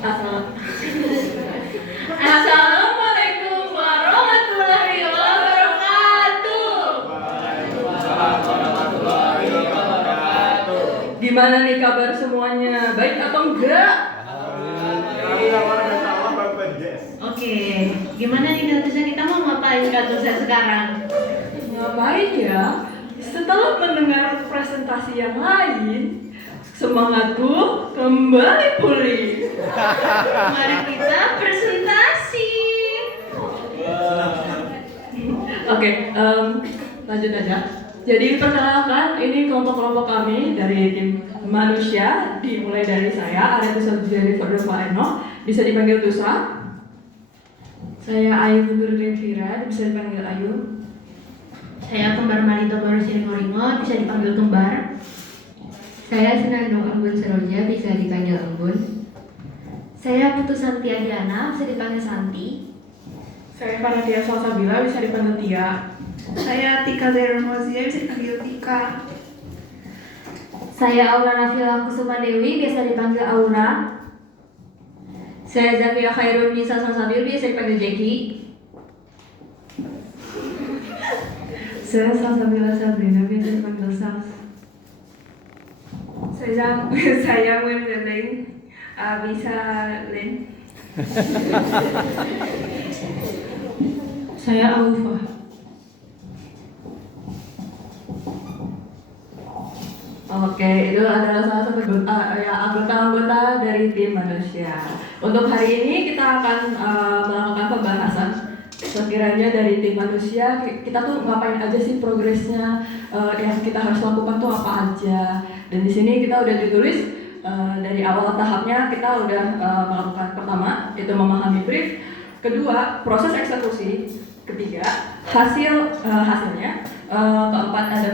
Assalamualaikum warahmatullahi wabarakatuh. Waalaikumsalam warahmatullahi wabarakatuh. Gimana nih kabar semuanya? Baik atau enggak? Oke, gimana nih Kak Tusha, kita mau ngapain Kak Tusha sekarang? Ngapain ya? Setelah mendengar presentasi yang lain, semangatku kembali pulih. Mari kita presentasi. Oke, lanjut aja. Jadi perkenalkan, ini kelompok-kelompok kami dari tim manusia, dimulai dari saya, Arya Tusa Jennifer Eno, bisa dipanggil Tusa. Saya Ayu Bundur Devira, bisa dipanggil Ayu. Saya Kembar Marito Baru Siringoringo, bisa dipanggil Kembar. Saya Senandung Anggun Seroja, bisa dipanggil Anggun. Saya Putu Santi Adiana, bisa dipanggil Santi. Saya Fanatia Salsabila, bisa dipanggil Tia. Saya Tika Zermozia, bisa dipanggil Tika. Saya Aura Nafila Kusuma Dewi, biasa dipanggil Aura. Saya Zakia Khairul Nisa Salsabil, biasa dipanggil Jackie. Saya Salsabila Sabrina, biasa dipanggil Sals. Saya Wendeling, bisa Len. Saya Aufa. Oke, itu adalah salah satu anggota-anggota dari tim manusia. Untuk hari ini kita akan melakukan pembahasan. Sekiranya dari tim manusia, kita tuh ngapain aja sih progresnya, yang kita harus lakukan tuh apa aja. Dan di sini kita udah ditulis dari awal tahapnya kita udah melakukan pertama itu memahami brief, kedua proses eksekusi, ketiga hasilnya, keempat ada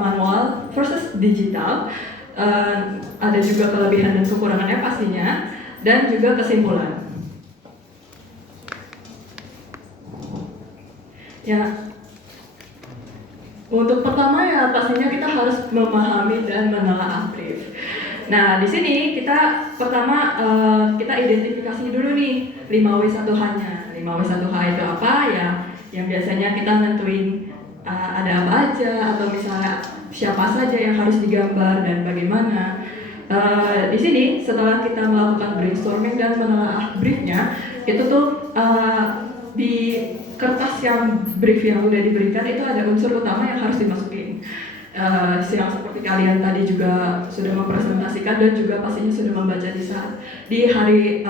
manual versus digital, ada juga kelebihan dan kekurangannya pastinya, dan juga kesimpulan. Ya, untuk pertama ya pastinya kita harus memahami dan menelaah brief. Nah, di sini kita pertama kita identifikasi dulu nih 5W1H-nya. 5W1H itu apa ya? Yang biasanya kita nentuin ada apa aja atau misalnya siapa saja yang harus digambar dan bagaimana. Di sini setelah kita melakukan brainstorming dan menelaah briefnya, itu tuh di kertas yang brief yang udah diberikan itu ada unsur utama yang harus dimasukin. Yang seperti kalian tadi juga sudah mempresentasikan dan juga pastinya sudah membaca di hari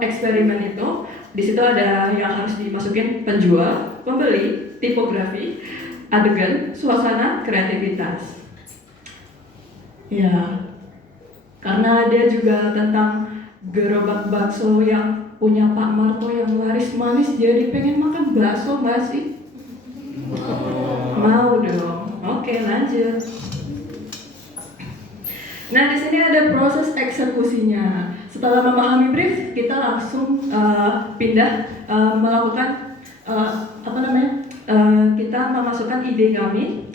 eksperimen itu. Di situ ada yang harus dimasukin penjual, pembeli, tipografi, adegan, suasana, kreativitas. Ya, karena dia juga tentang gerobak bakso yang punya Pak Marto yang laris manis, jadi pengen makan bakso nggak sih? Mau dong. Oke, lanjut. Nah, di sini ada proses eksekusinya. Setelah memahami brief, kita langsung pindah melakukan kita memasukkan ide kami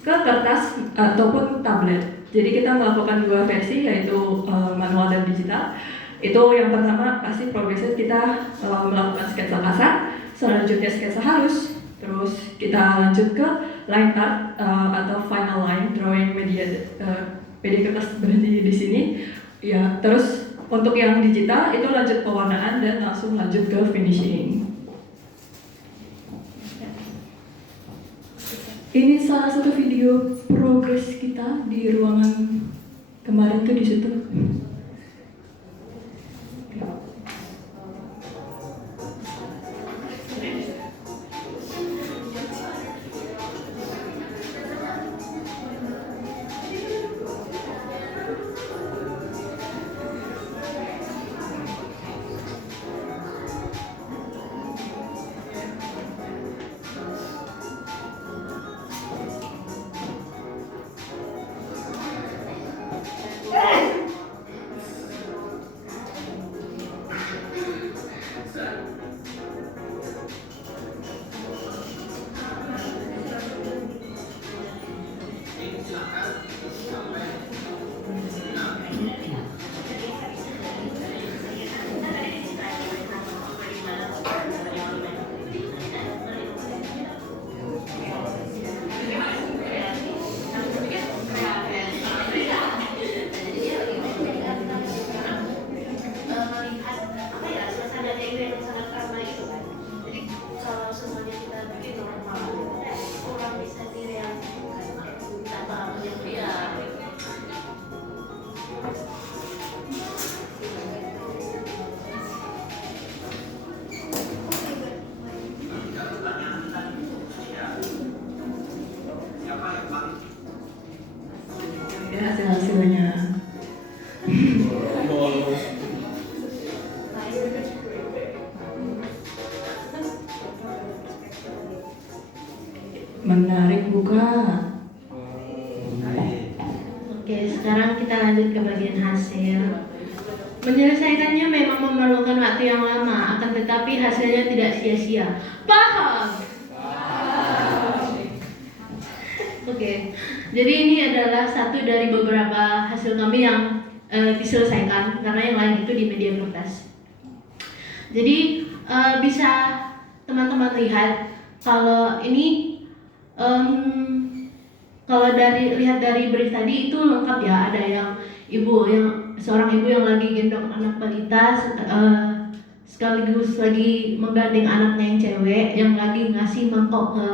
ke kertas ataupun tablet. Jadi kita melakukan dua versi, yaitu manual dan digital. Itu yang pertama pasti progresnya kita melakukan sketsa kasar, selanjutnya sketsa halus, terus kita lanjut ke line art atau final line drawing media kertas berarti di sini. Ya, terus untuk yang digital itu lanjut pewarnaan dan langsung lanjut ke finishing. Ini salah satu video progres kita di ruangan kemarin tuh di situ. Menyelesaikannya memang memerlukan waktu yang lama, akan tetapi hasilnya tidak sia-sia. Paham? Oke, jadi ini adalah satu dari beberapa hasil kami yang diselesaikan, karena yang lain itu di media kertas. Jadi bisa teman-teman lihat kalau ini kalau lihat dari brief tadi itu lengkap ya. Ada yang seorang ibu yang lagi gendong anak balita, sekaligus lagi menggandeng anaknya yang cewek yang lagi ngasih mangkok ke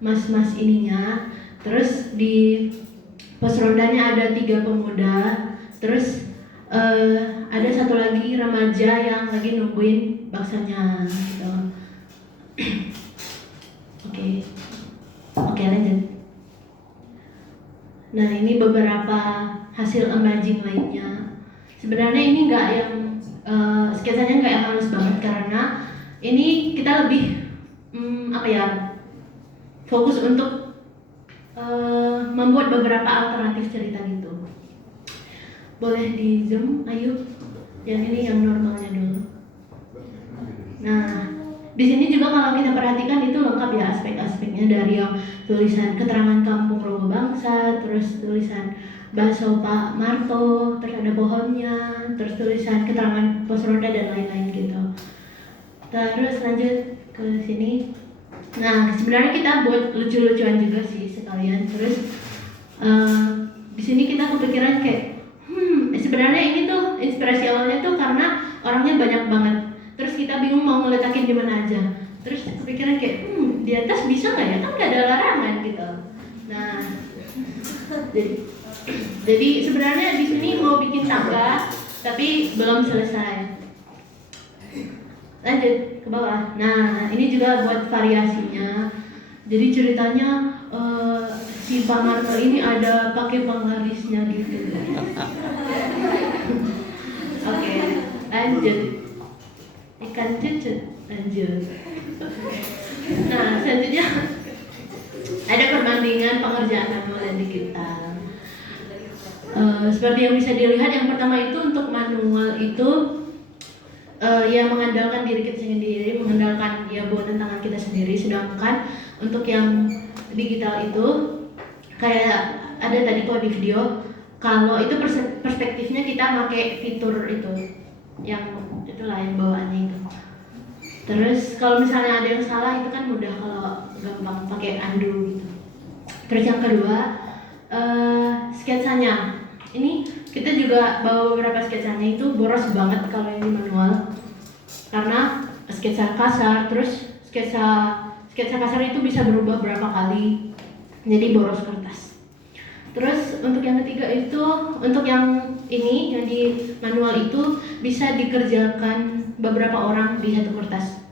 mas-mas ininya. Terus di pos rondanya ada 3 pemuda. Terus ada satu lagi remaja yang lagi nungguin baksanya gitu. Oke, lanjut. Nah, ini beberapa hasil emerging lainnya. Sebenarnya ini nggak yang sketsanya nggak yang halus banget, karena ini kita lebih fokus untuk membuat beberapa alternatif cerita gitu. Boleh di zoom, ayo. Yang ini yang normalnya dulu. Nah, di sini juga kalau kita perhatikan itu lengkap ya aspek-aspeknya, dari yang tulisan keterangan kampung Robo Bangsa, terus tulisan bakso Pak Marto, terus ada pohonnya, terus tulisan keterangan pos ronda dan lain-lain gitu. Terus lanjut ke sini. Nah, sebenarnya kita buat lucu-lucuan juga sih sekalian. Terus di sini kita kepikiran kayak sebenarnya ini tuh inspirasi awalnya tuh karena orangnya banyak banget. Terus kita bingung mau ngeletakin di mana aja. Terus kepikiran kayak di atas bisa nggak ya, kan nggak ada larangan gitu. Nah, jadi sebenarnya di sini mau bikin tangga tapi belum selesai. Lanjut ke bawah. Nah, ini juga buat variasinya. Jadi ceritanya si Pak Marto ini ada pakai penglarisnya gitu. Oke, lanjut. Ikan cucut, lanjut. Nah, selanjutnya ada perbandingan pengerjaan manual dan digital. Seperti yang bisa dilihat, yang pertama itu untuk manual itu yang mengandalkan diri kita sendiri, mengandalkan ya buatan tangan kita sendiri. Sedangkan untuk yang digital itu kayak ada tadi kok di video, kalau itu perspektifnya kita pakai fitur itu, yang itulah yang bawaannya itu. Terus kalau misalnya ada yang salah itu kan mudah kalau gampang pakai undo gitu. Terus yang kedua sketsanya. Ini kita juga bawa beberapa sketsanya itu boros banget kalau yang di manual, karena sketsa kasar. Terus sketsa kasar itu bisa berubah berapa kali, jadi boros kertas. Terus untuk yang ketiga itu, untuk yang ini yang di manual itu bisa dikerjakan beberapa orang di satu kertas,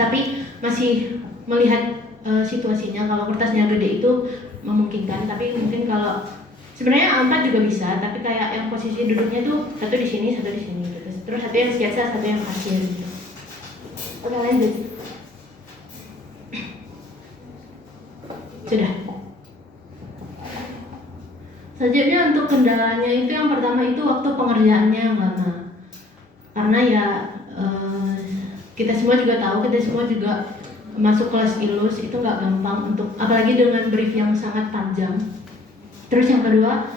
tapi masih melihat situasinya. Kalau kertasnya gede itu memungkinkan, tapi mungkin kalau sebenarnya A4 juga bisa, tapi kayak yang posisi duduknya tuh satu di sini, satu di sini gitu. Terus satu yang sketsa, satu yang kasir gitu. Oke, lanjut. Sudah. Selanjutnya untuk kendalanya itu, yang pertama itu waktu pengerjaannya yang lama. Karena ya kita semua juga tahu, kita semua juga masuk kelas ilus itu nggak gampang untuk, apalagi dengan brief yang sangat panjang. Terus yang kedua,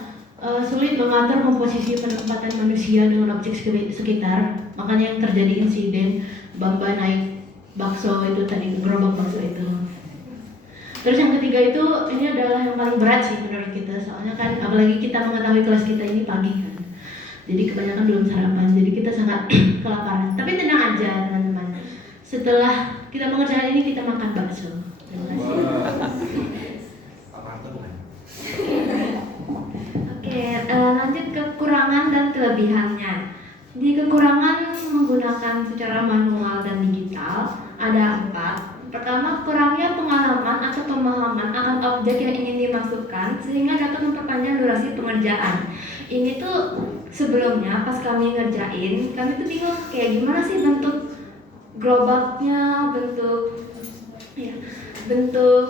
sulit mengatur komposisi penempatan manusia dengan objek sekitar. Makanya yang terjadi insiden Bamba naik bakso itu tadi, gerobak bakso itu. Terus yang ketiga itu, ini adalah yang paling berat sih menurut kita, soalnya kan apalagi kita mengetahui kelas kita ini pagi kan, jadi kebanyakan belum sarapan, jadi kita sangat kelaparan. Tapi tenang aja teman-teman, setelah kita mengerjakan ini kita makan bakso. Terima kasih. Oke, lanjut ke kekurangan dan kelebihannya. Di kekurangan menggunakan secara manual dan digital ada 4. Pertama, kurangnya pengalaman atau pemahaman akan objek yang ingin dimasukkan sehingga dapat memperpanjang durasi pengerjaan. Ini tuh sebelumnya pas kami ngerjain, kami tuh bingung kayak gimana sih bentuk gerobaknya, bentuk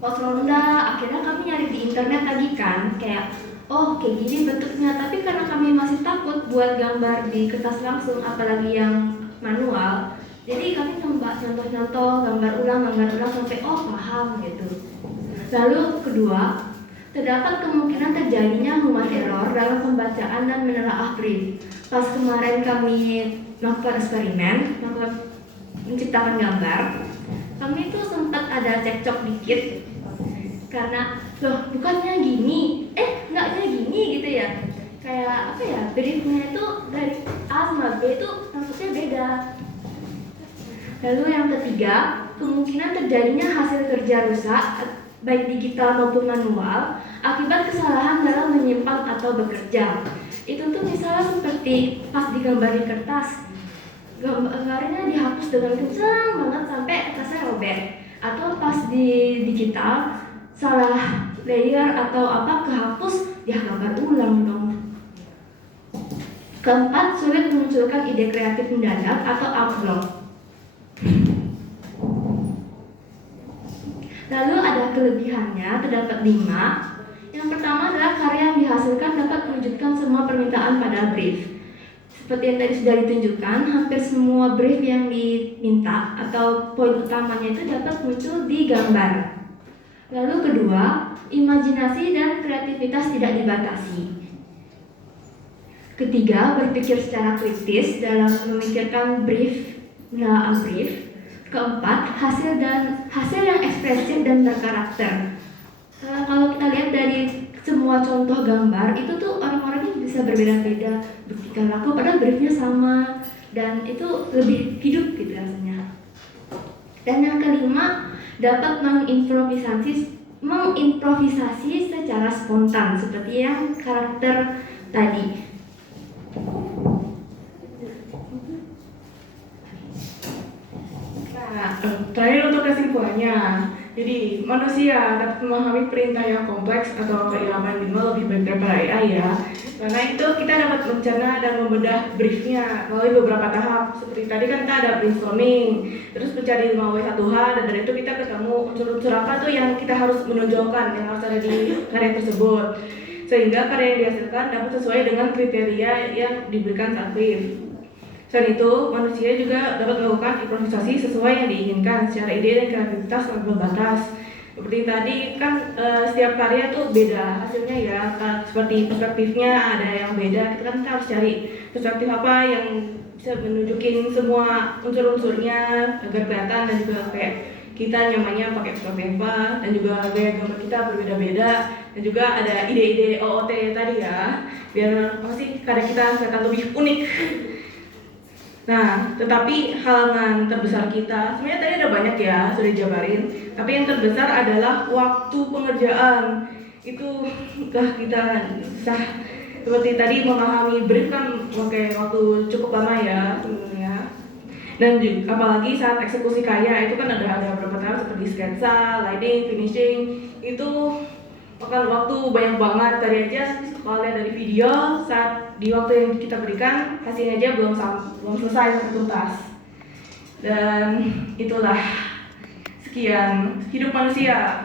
pos ronda. Akhirnya kami nyari di internet lagi kan, kayak oh kayak gini bentuknya, tapi karena kami masih takut buat gambar di kertas langsung, apalagi yang manual, jadi kami nyontoh-nyontoh, gambar ulang sampai oh paham gitu. Lalu kedua, terdapat kemungkinan terjadinya human error dalam pembacaan dan menelaah brief. Pas kemarin kami melakukan eksperimen, menciptakan gambar, kami tuh sempat ada cekcok dikit karena loh bukannya gini, enggaknya gini gitu ya. Kayak apa ya, briefnya itu dari A sama B itu maksudnya beda. Lalu yang ketiga, kemungkinan terjadinya hasil kerja rusak baik digital maupun manual akibat kesalahan dalam menyimpan atau bekerja. Itu tuh misalnya seperti pas digambar di kertas, gambarnya dihapus dengan kencang banget sampai kertasnya robek, atau pas di digital salah layer atau apa kehapus, dia gambar ulang dong. Keempat, sulit memunculkan ide kreatif mendadak atau upload. Lalu ada kelebihannya, terdapat 5. Yang pertama adalah karya yang dihasilkan dapat mewujudkan semua permintaan pada brief. Seperti yang tadi sudah ditunjukkan, hampir semua brief yang diminta atau poin utamanya itu dapat muncul di gambar. Lalu kedua, imajinasi dan kreativitas tidak dibatasi. Ketiga, berpikir secara kritis dalam memikirkan brief, menelaah brief. Keempat, hasil yang ekspresif dan berkarakter. Kalau kita lihat dari semua contoh gambar itu tuh orang-orangnya bisa berbeda-beda bertingkah laku, padahal briefnya sama dan itu lebih hidup gitu rasanya. Dan yang kelima, dapat mengimprovisasi secara spontan seperti yang karakter tadi. Nah, terakhir untuk kesimpulannya, jadi manusia dapat memahami perintah yang kompleks atau keilmuan minimal lebih baik daripada AI ya. Karena itu kita dapat merencana dan membedah briefnya melalui beberapa tahap. Seperti tadi kan kita ada brainstorming, terus mencari 5W1H, dan dari itu kita ketemu unsur-unsur apa tuh yang kita harus menonjolkan, yang harus ada di karya tersebut. Sehingga karya yang dihasilkan dapat sesuai dengan kriteria yang diberikan saat brief. Selain itu, manusia juga dapat melakukan improvisasi sesuai yang diinginkan secara ide dan kreativitas yang berbatas. Seperti tadi kan setiap karya tuh beda hasilnya ya, seperti perspektifnya ada yang beda. Kita harus cari perspektif apa yang bisa menunjukin semua unsur-unsurnya agar kelihatan, dan juga kayak kita nyamannya pakai perspektif apa, dan juga gaya gambar kita berbeda-beda, dan juga ada ide-ide OOT tadi ya, biar apa sih karya kita kelihatan lebih unik. Nah, tetapi halangan terbesar kita, sebenarnya tadi ada banyak ya, sudah dijabarin. Tapi yang terbesar adalah waktu pengerjaan. Itu kita susah. Seperti tadi memahami brief kan memakai waktu cukup lama ya sebenarnya. Dan juga, apalagi saat eksekusi karya itu kan ada beberapa tahap seperti sketsa, lighting, finishing. Itu makan waktu banyak banget. Tadi aja kalau lihat dari video, saat di waktu yang kita berikan hasilnya aja belum selesai sampai tuntas. Dan itulah sekian hidup manusia.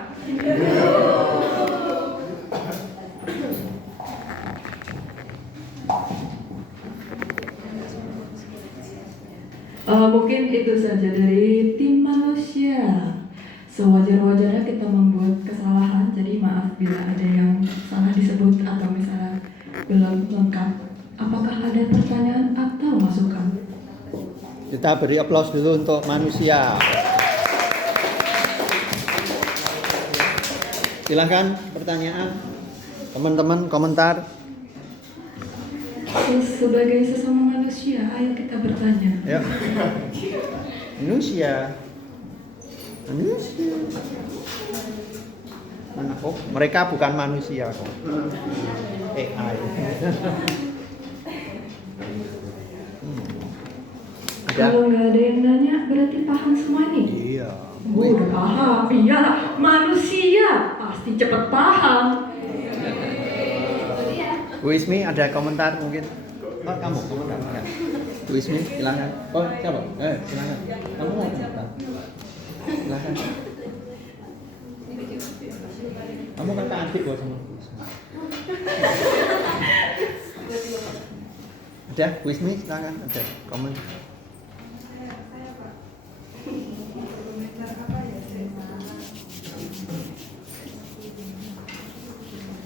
Mungkin itu saja dari tim manusia. Sewajar-wajarnya kita membuat kesalahan, jadi maaf bila ada yang salah disebut atau misalnya belum lengkap. Apakah ada pertanyaan atau masukan? Kita beri aplaus dulu untuk manusia. Silahkan pertanyaan, teman-teman komentar. Sebagai sesama manusia, ayo kita bertanya. Yuk. Manusia. Mana kok? Mereka bukan manusia kok. AI. Kalau nggak ada yang nanya, berarti paham semua nih? Iya. Udah paham, iyalah manusia pasti cepat paham. Bu Ismi ada komentar mungkin? Oh, kamu komentar ya. Bu Ismi silakan. Oh siapa? Silakan. Kamu mau komentar? Silakan. Kamu kakak adik buat sama Bu Ismi. Ada Wismi, silakan ada komen.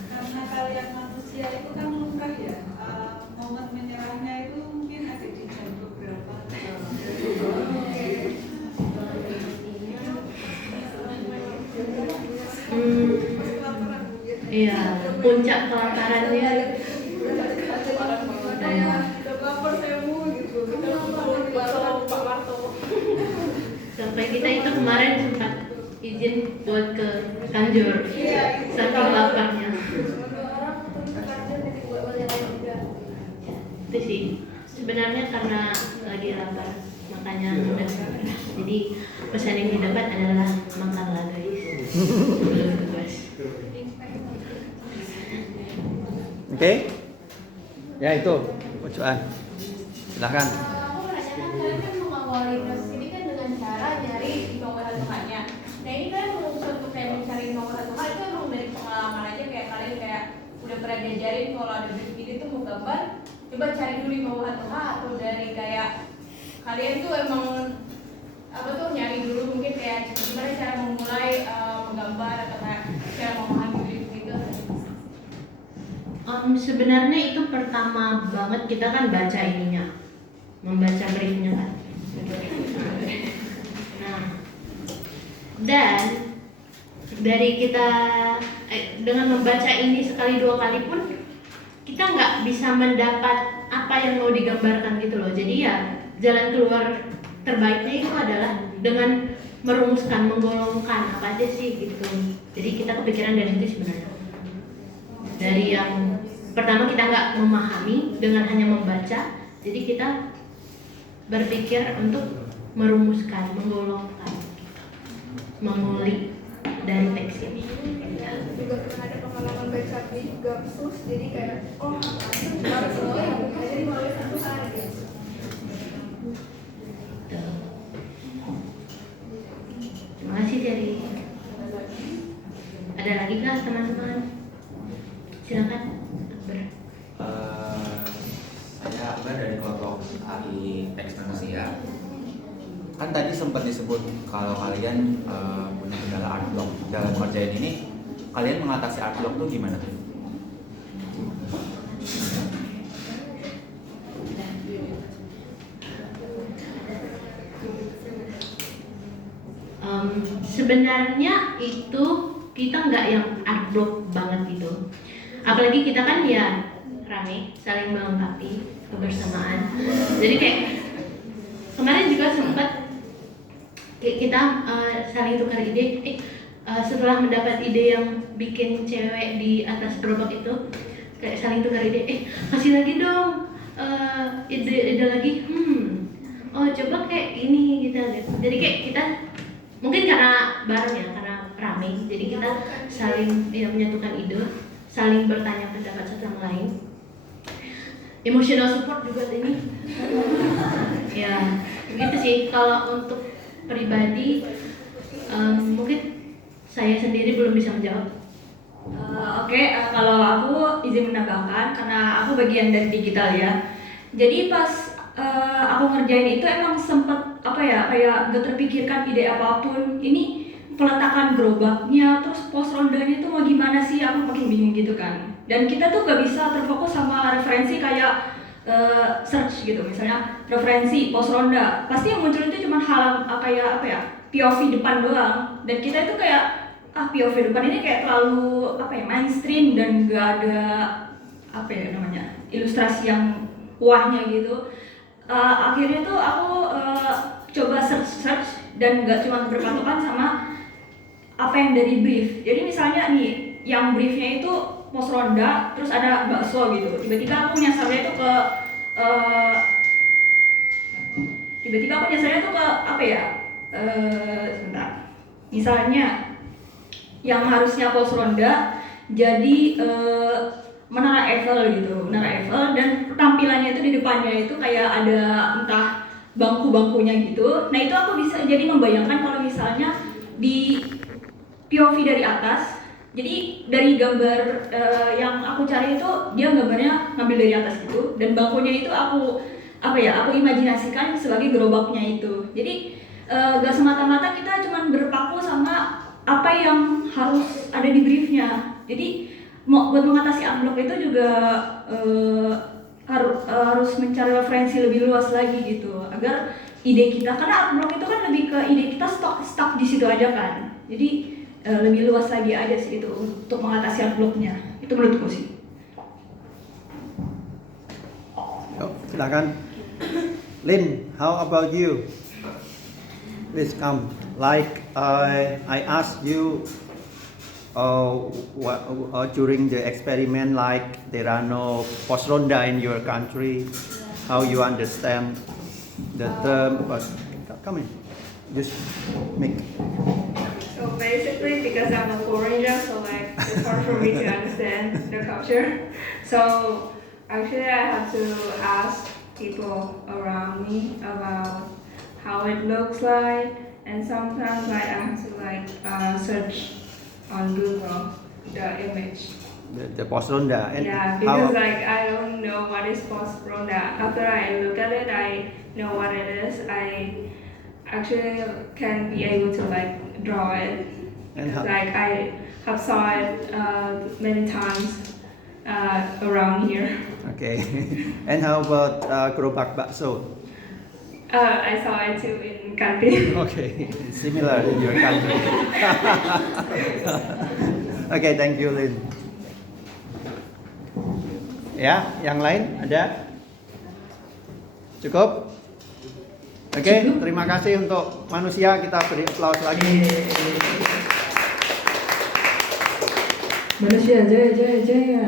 Karena kalian manusia itu kan luka ya, momen menyerahnya itu mungkin ada di jam beberapa. Iya, puncak kelaparannya. Sampai kita itu kemarin sempat izin buat ke Kanjur, saking laparnya. Itu sih, sebenarnya karena lagi lapar, makanya udah. Jadi pesan yang didapat adalah makanlah guys. Tugas. Oke? Ya itu, pojokan. Silakan. Aku merasakan kalian kan mengawali proses ini kan dengan cara nyari nomor satu hanya. Nah ini kan memutuskan untuk kayak mencari nomor satu hal itu emang dari pengalaman aja, kayak kalian kayak udah pernah diajarin kalau ada brief ini tuh mau gambar, coba cari dulu di nomor satu hal, atau dari kayak kalian tuh emang apa tuh nyari dulu mungkin kayak gimana cara memulai menggambar atau kayak cara memahami brief gitu. Sebenarnya itu pertama banget kita kan baca ininya, membaca briefnya kan. Nah, dan dari kita dengan membaca ini sekali dua kali pun kita nggak bisa mendapat apa yang mau digambarkan gitu loh. Jadi ya jalan keluar terbaiknya itu adalah dengan merumuskan, menggolongkan apa aja sih gitu. Jadi kita kepikiran dari itu sebenarnya. Dari yang pertama kita nggak memahami dengan hanya membaca, jadi kita berpikir untuk merumuskan, menggolongkan, mengulik dari teks ini. Juga pernah ada pengalaman baca brief Gapsus, jadi kayak harus semua yang bukan jadi melalui satu hal gitu. Terima kasih Jerry. Ada lagi kah teman-teman? Silakan. Akbar. Saya Akbar dari kelompok ahli teks manusia. Kan tadi sempat disebut kalau kalian punya kendala art block dalam kerjaan ini, kalian mengatasi art block tuh gimana? Sebenarnya itu kita nggak yang art block banget gitu. Apalagi kita kan ya rame, saling melengkapi, kebersamaan. Jadi kayak kemarin juga sempat kita saling tukar ide. Setelah mendapat ide yang bikin cewek di atas gerobak itu, kayak saling tukar ide. Kasih lagi dong ide lagi. Oh coba kayak ini gitu. Jadi kayak kita mungkin karena bareng ya, karena rame. Jadi kita saling menyatukan ide, saling bertanya pendapat satu sama lain. Emotional support juga ini. Ya, gitu sih. Kalau untuk pribadi, mungkin saya sendiri belum bisa menjawab. Kalau aku izin menambahkan karena aku bagian dari digital ya. Jadi pas aku ngerjain itu emang sempet kayak gak terpikirkan ide apapun. Ini peletakan gerobaknya, terus pos rondanya itu mau gimana sih, aku makin bingung gitu kan. Dan kita tuh gak bisa terfokus sama referensi kayak search gitu, misalnya referensi pos ronda, pasti yang muncul itu cuma hal POV depan doang. Dan kita itu kayak POV depan ini kayak terlalu mainstream dan gak ada ilustrasi yang wahnya gitu. Akhirnya tuh aku coba search dan gak cuma berpatokan sama apa yang dari brief. Jadi misalnya nih, yang briefnya itu pos ronda, terus ada bakso gitu. Tiba-tiba aku nyasarnya itu ke sebentar. Misalnya yang harusnya pos ronda jadi Menara Eiffel gitu, Menara Eiffel, dan tampilannya itu di depannya itu kayak ada entah bangku-bangkunya gitu. Nah itu aku bisa jadi membayangkan kalau misalnya di POV dari atas, Jadi dari gambar yang aku cari itu dia gambarnya ngambil dari atas gitu, dan bangkunya itu aku imajinasikan sebagai gerobaknya itu. Jadi gak semata-mata kita cuma berpaku sama apa yang harus ada di briefnya. Jadi buat mengatasi unblock itu juga harus mencari referensi lebih luas lagi gitu, agar ide kita, karena unblock itu kan lebih ke ide kita stuck di situ aja kan. Jadi lebih luas lagi aja sih itu untuk mengatasi unblocknya. Itu menurutku sih. Yuk, silakan. Lin, how about you? Please come. Like I asked you during the experiment, like there are no post ronda in your country. How you understand the term? But come in, just make. So basically, because I'm a foreigner, so like it's hard for me to understand the culture. So actually, I have to ask people around me about how it looks like, and sometimes like I have to like search on Google the image. The post ronda. And Yeah, because like I don't know what is post ronda. After I look at it, I know what it is. I actually can be able to like draw it. And how- Like I have saw it many times around here. Okay. And how about gerobak bakso? I saw it too in Kantin. Okay, similar in your country. Okay, thank you, Lin. Ya, yang lain ada? Cukup? Oke, terima kasih untuk manusia. Kita beri aplaus lagi. Manusia jaya jaya jaya.